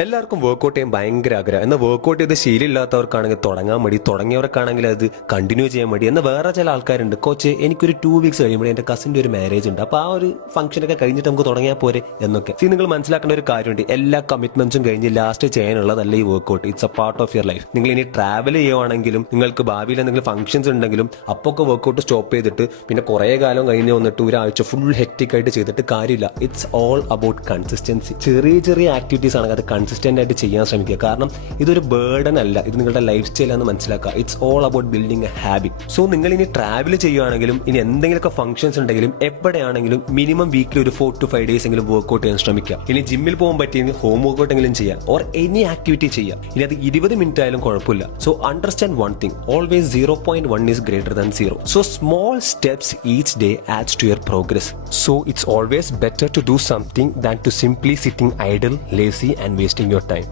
എല്ലാവർക്കും വർക്കൗട്ട് ചെയ്യാൻ ഭയങ്കര ആഗ്രഹം. എന്നാൽ വർക്കൗട്ട് ചെയ്ത് ശീലമില്ലാത്തവർക്കാണെങ്കിൽ തുടങ്ങാൻ മടി, തുടങ്ങിയവർക്കാണെങ്കിൽ അത് കണ്ടിന്യൂ ചെയ്യാൻ മടി. എന്നാൽ വേറെ ചില ആൾക്കാരുണ്ട്, കോച്ച് എനിക്കൊരു 2 വീക്സ് കഴിയുമ്പോൾ എൻ്റെ കസിൻ്റെ ഒരു മാരേജ് ഉണ്ട്, അപ്പോൾ ആ ഒരു ഫംഗ്ഷനൊക്കെ കഴിഞ്ഞിട്ട് നമുക്ക് തുടങ്ങിയാൽ പോരെ എന്നൊക്കെ. നിങ്ങൾ മനസ്സിലാക്കേണ്ട ഒരു കാര്യമുണ്ട്, എല്ലാ കമ്മിറ്റ്മെന്റ്സും കഴിഞ്ഞ് ലാസ്റ്റ് ചെയ്യാനുള്ളതല്ല ഈ workout. It's a part of your life. നിങ്ങൾ ഇനി ട്രാവൽ ചെയ്യുവാണെങ്കിലും നിങ്ങൾക്ക് ഭാവിയിൽ എന്തെങ്കിലും ഫംഗ്ഷൻസ് ഉണ്ടെങ്കിലും അപ്പൊക്കെ വർക്കൗട്ട് സ്റ്റോപ്പ് ചെയ്തിട്ട് പിന്നെ കുറേ കാലം കഴിഞ്ഞ് വന്നിട്ട് ഒരാഴ്ച ഫുൾ ഹെക്റ്റിക് ആയിട്ട് ചെയ്തിട്ട് കാര്യമില്ല. It's all about consistency. ചെറിയ ചെറിയ ആക്ടിവിറ്റീസ് ആണെങ്കിൽ അത് കൺസിസ്റ്റന്റ് ആയിട്ട് ചെയ്യാൻ ശ്രമിക്കുക. കാരണം ഇതൊരു ബേർഡൻ അല്ല, ഇത് നിങ്ങളുടെ ലൈഫ് സ്റ്റൈൽ ആണെന്ന് മനസ്സിലാക്കുക. It's all about building A habit. So നിങ്ങൾ ഇനി ട്രാവൽ ചെയ്യുകയാണെങ്കിലും ഇനി എന്തെങ്കിലുമൊക്കെ ഫംഗ്ഷൻസ് ഉണ്ടെങ്കിലും എപ്പോഴാണെങ്കിലും മിനിമം വീക്കിൽ ഒരു 4 to 5 days എങ്കിലും വർക്കൗട്ട് ചെയ്യാൻ ശ്രമിക്കുക. ഇനി ജിമ്മിൽ പോകാൻ പറ്റിയെങ്കിൽ ഹോം വർക്കൗട്ട് എങ്കിലും ചെയ്യാം, ഓർ എനി ആക്ടിവിറ്റി ചെയ്യാം. ഇനി അത് 20 മിനിറ്റ് ആയാലും കുഴപ്പമില്ല. So understand one thing, always 0.1 is greater than 0. So small steps each day adds to your progress. So it's always better to do something than to simply sitting idle, lazy and wasting your time.